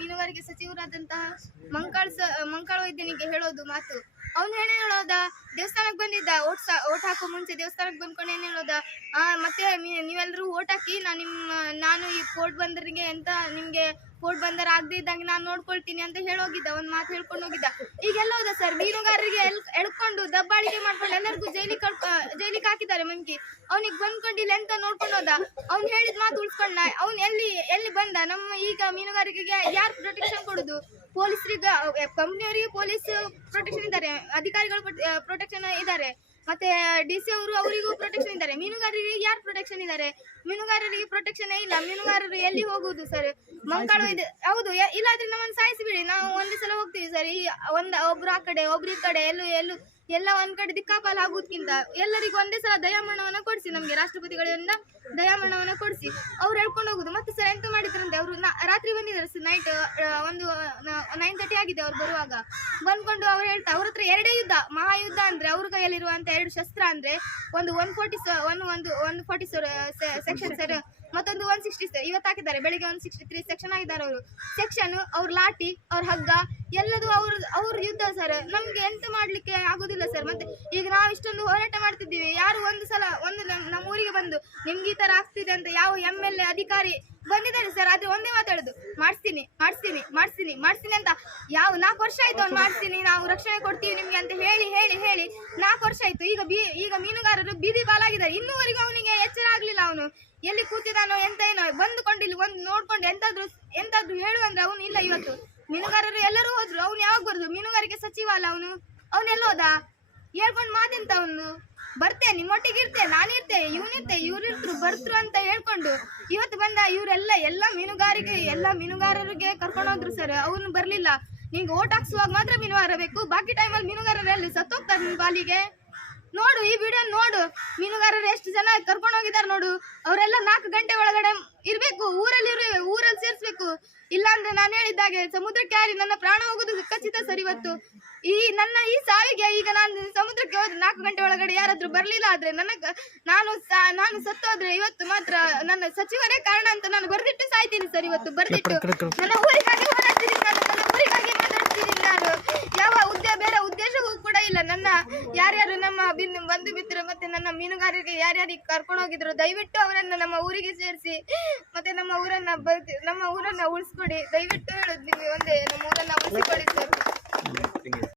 ಮೀನುಗಾರಿಕೆ ಸಚಿವರಾದಂತಹ ಮಂಕಾಳ ವೈದ್ಯನಿಗೆ ಹೇಳೋದು ಮಾತು. ಅವ್ನು ಏನೇ ಹೇಳೋದ, ದೇವಸ್ಥಾನಕ್ಕೆ ಬಂದಿದ್ದ, ಓಟ್ ಹಾಕೋ ಮುಂಚೆ ದೇವಸ್ಥಾನಕ್ಕೆ ಬಂದ್ಕೊಂಡು ಏನ್ ಹೇಳೋದ, ಮತ್ತೆ ನೀವೆಲ್ಲರೂ ಓಟ್ ಹಾಕಿ ನಾನು ಈ ಪೋರ್ಟ್ ಬಂದರಿಗೆ ಅಂತ ನಿಮ್ಗೆ ಪೋರ್ಟ್ ಬಂದರ್ ಆಗದೆ ಇದ್ದಂಗೆ ನಾನು ನೋಡ್ಕೊಳ್ತೀನಿ ಅಂತ ಹೇಳೋಗಿದ್ದ, ಒಂದ್ ಮಾತು ಹೇಳ್ಕೊಂಡು ಹೋಗಿದ್ದ. ಈಗೆಲ್ಲ ಹೋದ ಸರ್, ಮೀನುಗಾರರಿಗೆ ಎಳ್ಕೊಂಡು ದಬ್ಬಾಳಿಕೆ ಮಾಡ್ಕೊಂಡು ಎಲ್ಲರಿಗೂ ಜೈಲಿಗೆ ಹಾಕಿದ್ದಾರೆ ಮಂಕಿ. ಅವ್ನಿಗೆ ಬಂದ್ಕೊಂಡಿಲ್ಲ ಅಂತ ನೋಡ್ಕೊಂಡು ಹೋದ. ಅವ್ನು ಹೇಳಿದ ಮಾತು ಉಳ್ಸ್ಕೊಂಡ. ಅವ್ನು ಎಲ್ಲಿ ಬಂದ? ನಮ್ಮ ಈಗ ಮೀನುಗಾರಿಕೆಗೆ ಯಾರು ಪ್ರೊಟೆಕ್ಷನ್ ಕೊಡುದು? ಪೊಲೀಸರಿಗೆ, ಕಂಪ್ನಿಯವರಿಗೆ ಪೊಲೀಸ್ ಪ್ರೊಟೆಕ್ಷನ್ ಇದ್ದಾರೆ, ಅಧಿಕಾರಿಗಳು ಪ್ರೊಟೆಕ್ಷನ್ ಇದ್ದಾರೆ, ಮತ್ತೆ DC ಅವರಿಗೂ ಪ್ರೊಟೆಕ್ಷನ್ ಇದ್ದಾರೆ. ಮೀನುಗಾರರಿಗೆ ಯಾರು ಪ್ರೊಟೆಕ್ಷನ್ ಇದ್ದಾರೆ? ಮೀನುಗಾರರಿಗೆ ಪ್ರೊಟೆಕ್ಷನ್ ಇಲ್ಲ. ಮೀನುಗಾರರು ಎಲ್ಲಿ ಹೋಗುದು ಸರ್? ಮಂಕಾಳು ಇದೆ, ಹೌದು. ಇಲ್ಲಾದ್ರೆ ನಮ್ಮನ್ನು ಸಾಯಿಸಿಬಿಡಿ, ನಾವು ಒಂದೇ ಸಲ ಹೋಗ್ತೀವಿ ಸರ್. ಒಬ್ರು ಆ ಕಡೆ ಒಬ್ರು ಈ ಕಡೆ ಎಲ್ಲ ಒಂದ್ ಕಡೆ ದಿಕ್ಕಾಪಾಲ ಆಗೋದ್ಕಿಂತ ಎಲ್ಲರಿಗೂ ಒಂದೇ ಸಲ ದಯಾಮರಣವನ್ನ ಕೊಡಿಸಿ, ನಮ್ಗೆ ರಾಷ್ಟ್ರಪತಿಗಳಿಂದ ದಯಾಮರಣವನ್ನ ಕೊಡಿಸಿ ಅವ್ರು ಹೇಳ್ಕೊಂಡು ಹೋಗುದು. ಮತ್ತೆ ಸರ್ ಎಂತ ಮಾಡಿದ್ರಂತೆ, ಅವರು ರಾತ್ರಿ ಬಂದಿದ್ದಾರೆ ಸರ್, ನೈಟ್ 9:30 ಆಗಿದೆ ಅವ್ರು ಬರುವಾಗ. ಬಂದ್ಕೊಂಡು ಅವ್ರು ಹೇಳ್ತಾ, ಅವ್ರ ಹತ್ರ ಎರಡೇ ಯುದ್ಧ, ಮಹಾಯುದ್ಧ ಅಂದ್ರೆ ಅವ್ರ ಕೈಯಲ್ಲಿರುವಂತ 2 ಶಸ್ತ್ರ ಅಂದ್ರೆ ಒಂದು 140 ಸೆಕ್ಷನ್ ಸರ್, ಮತ್ತೊಂದು 160 ಸರ್. ಇವತ್ತು ಹಾಕಿದ್ದಾರೆ, ಬೆಳಿಗ್ಗೆ 163 ಸೆಕ್ಷನ್ ಆಗಿದ್ದಾರೆ ಅವರು. ಸೆಕ್ಷನ್, ಅವ್ರ ಲಾಠಿ, ಅವ್ರ ಹಗ್ಗ, ಎಲ್ಲದೂ ಅವ್ರ ಯುದ್ಧ ಸರ್. ನಮ್ಗೆ ಎಂತ ಮಾಡ್ಲಿಕ್ಕೆ ಆಗುದಿಲ್ಲ ಸರ್. ಮತ್ತೆ ಈಗ ನಾವು ಇಷ್ಟೊಂದು ಹೋರಾಟ ಮಾಡ್ತಿದ್ದೀವಿ, ಯಾರು ನಮ್ಮ ಊರಿಗೆ ಬಂದು ನಿಮ್ಗೆ ಈ ತರ ಆಗ್ತಿದೆ ಅಂತ ಯಾವ MLA ಅಧಿಕಾರಿ ಬಂದಿದ್ದಾರೆ ಸರ್. ಆದ್ರೆ ಒಂದೇ ಮಾತಾಡುದು, ಮಾಡಿಸ್ತೀನಿ ಅಂತ. 4 ವರ್ಷ ಆಯ್ತು ಅವ್ನು ಮಾಡಿಸ್ತೀನಿ, ನಾವು ರಕ್ಷಣೆ ಕೊಡ್ತೀವಿ ನಿಮ್ಗೆ ಅಂತ ಹೇಳಿ 4 ವರ್ಷ ಆಯ್ತು. ಈಗ ಮೀನುಗಾರರು ಬೀದಿ ಪಾಲಾಗಿದ್ದಾರೆ. ಇನ್ನೂವರೆಗೂ ಅವನಿಗೆ ಎಚ್ಚರ ಆಗ್ಲಿಲ್ಲ. ಅವನು ಎಲ್ಲಿ ಕೂತಿದಾನೋ ಎಂತ ಏನೋ ಬಂದುಕೊಂಡು ಇಲ್ಲಿ ಒಂದು ನೋಡ್ಕೊಂಡು ಎಂತಾದ್ರು ಹೇಳುವಂದ್ರೆ ಅವನು ಇಲ್ಲ. ಇವತ್ತು ಮೀನುಗಾರರು ಎಲ್ಲರೂ ಹೋದ್ರು, ಅವ್ನು ಯಾವಾಗ ಬರುದು? ಮೀನುಗಾರಿಕೆ ಸಚಿವ ಅಲ್ಲ ಅವನೆಲ್ಲ ಹೋದ? ಹೇಳ್ಕೊಂಡು ಮಾತೆಂತ ಅವನು? ಬರ್ತೇನೆ, ನಿಮ್ಮೊಟ್ಟಿಗೆ ಇರ್ತೇನೆ, ನಾನಿರ್ತೇನೆ, ಇವ್ರಿರ್ತರು ಬರ್ತರು ಅಂತ ಹೇಳ್ಕೊಂಡು ಇವತ್ತು ಬಂದ. ಎಲ್ಲ ಮೀನುಗಾರರಿಗೆ ಕರ್ಕೊಂಡೋದ್ರು ಸರ್. ಅವನು ಬರ್ಲಿಲ್ಲ. ನಿಂಗೆ ಓಟ್ ಹಾಕ್ಸುವಾಗ ಮಾತ್ರ ಮೀನುಗಾರ ಬೇಕು, ಬಾಕಿ ಟೈಮಲ್ಲಿ ಮೀನುಗಾರರಲ್ಲಿ ಸತ್ತೋಗ್ತಾರೆ ನಿನ್ ಬಾಲಿಗೆ. ನೋಡು, ಈ ವಿಡಿಯೋ ನೋಡು, ಮೀನುಗಾರರು ಎಷ್ಟು ಜನ ಕರ್ಕೊಂಡು ಹೋಗಿದ್ದಾರೆ ನೋಡು. ಅವರೆಲ್ಲ 4 ಗಂಟೆ ಒಳಗಡೆ ಇರ್ಬೇಕು, ಊರಲ್ಲಿ ಸೇರಿಸ್ಬೇಕು. ಇಲ್ಲಾಂದ್ರೆ ನಾನು ಹೇಳಿದ್ದಾಗೆ ಸಮುದ್ರಕ್ಕೆ ಹಾರಿ ನನ್ನ ಪ್ರಾಣ ಹೋಗುದು ಖಚಿತ ಸರ್. ಇವತ್ತು ನನ್ನ ಈ ಸಾವಿಗೆ ಈಗ ನಾನು ಸಮುದ್ರಕ್ಕೆ ಹೋದ್ರೆ 4 ಗಂಟೆ ಒಳಗಡೆ ಯಾರಾದ್ರೂ ಬರ್ಲಿಲ್ಲ ಆದ್ರೆ ನಾನು ಸತ್ತೋದ್ರೆ ಇವತ್ತು ಮಾತ್ರ ನನ್ನ ಸಚಿವರೇ ಕಾರಣ ಅಂತ ನಾನು ಬರ್ದಿಟ್ಟು ಸಾಯ್ತೀನಿ ಸರ್. ಇವತ್ತು ಬರ್ದಿಟ್ಟು ನನ್ನ ಊರಿಗಾಗಿ ಹೋರಾಡ್ತಿದ್ದೀನಿ, ನನ್ನ ಊರಿಗಾಗಿ ಮಾತಾಡ್ತಿದ್ದೀನಿ. ನಾನು ಯಾವ ಬೇರೆ ಉದ್ದೇಶವೂ ಕೂಡ ಇಲ್ಲ. ನನ್ನ ಯಾರ್ಯಾರು ನಮ್ಮ ಬಂಧು ಮಿತ್ರರು ಮತ್ತೆ ನನ್ನ ಮೀನುಗಾರರಿಗೆ ಯಾರ್ಯಾರಿಗೆ ಕರ್ಕೊಂಡು ಹೋಗಿದ್ರು, ದಯವಿಟ್ಟು ಅವರನ್ನ ನಮ್ಮ ಊರಿಗೆ ಸೇರಿಸಿ ಮತ್ತೆ ನಮ್ಮ ಊರನ್ನ ಉಳಿಸ್ಕೊಡಿ. ದಯವಿಟ್ಟು ಹೇಳುದು ನಿಮಗೆ ಒಂದೇ, ನಮ್ಮ ಊರನ್ನ ಉಳಿಸಿಕೊಡಿ ಸರ್.